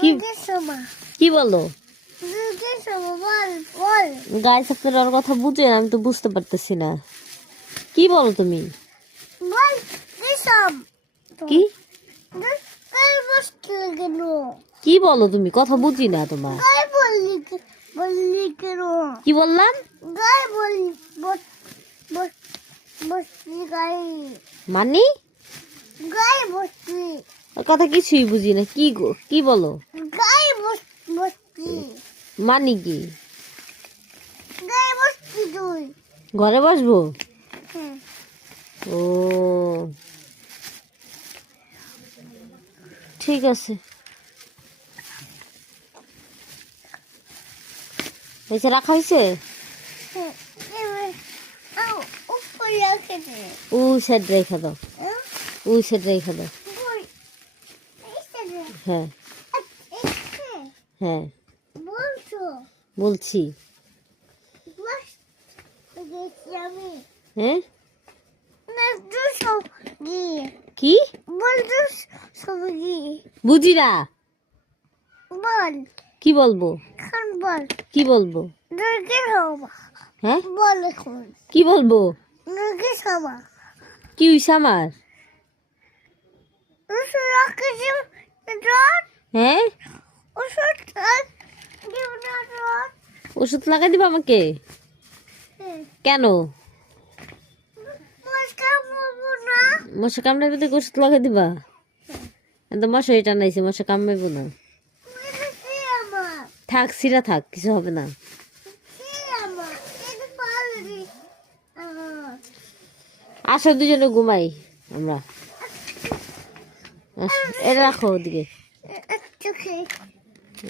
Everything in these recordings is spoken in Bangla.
কি কি বলো? বল গায়ে আপনার কথা বুঝে আমি তো বুঝতে পারতেছি না। কি বলো তুমি? বল কিসব কি গায়ে বসতে কেন? কি বলো তুমি? কথা বুঝি না তোমার। গায়ে বললি কেন? কি বললাম? গায়ে বললি বসতি গায়ে মানে গায়ে বসতি ওর কথা কিছুই বুঝি না। কি গো কি বলো? গায়ে বসতি মানে কি? গায়ে বসতি তুই। ঘরে বসবো? হ্যাঁ ও ঠিক আছে। হয়েছে, রাখা হয়েছে। হ্যাঁ উপরে রাখে দে। ওই সাইড রেখে দাও, হ্যাঁ ওই সাইড রেখে দাও। বল এসে দে। হ্যাঁ এসে হ্যাঁ বলছো বলছি। বস দেখছি আমি হ্যাঁ না দুশো গিয়ে কি বল দুশো গিয়ে বুঝি না। বল কি বলবো? এখন বল কি বলবো? দুর্গে সভা হ্যাঁ বল এখন কি বলবো? দুর্গে সভা কি হইছে আমার? ওষুধ রাখেছি রথ হ্যাঁ ওষুধ দিব না রথ ওষুধ লাগাই দিবা আমাকে? কেন? মস্কার বলবো না মশা কামড়াইবে তো ওষুধ লাগাই দিবা? তো মশারি টানাইছে, মশা কামড়াইবো না। সে আমার থাক সিরা থাক, কিছু হবে না। সে আমার এটা পারবি আসো দুজনে ঘুমাই আমরা। আসো, এটা রাখো ওদিকে। চোখে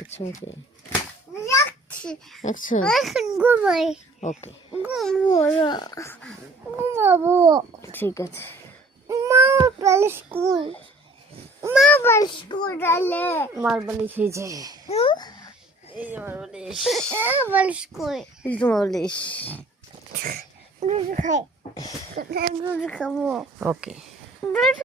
আচ্ছা ওকে রাখছি আচ্ছা এখন ঘুমাই ওকে ঘুমাবো ঠিক আছে। মা বল স্কুল মা বল স্কুল ডালে মারবালিশ এই যে, এই যে মারবালিশ, বল স্কুল এই যে মারবালিশ। দুধ খাই দুধ খাবো ওকে। দুধ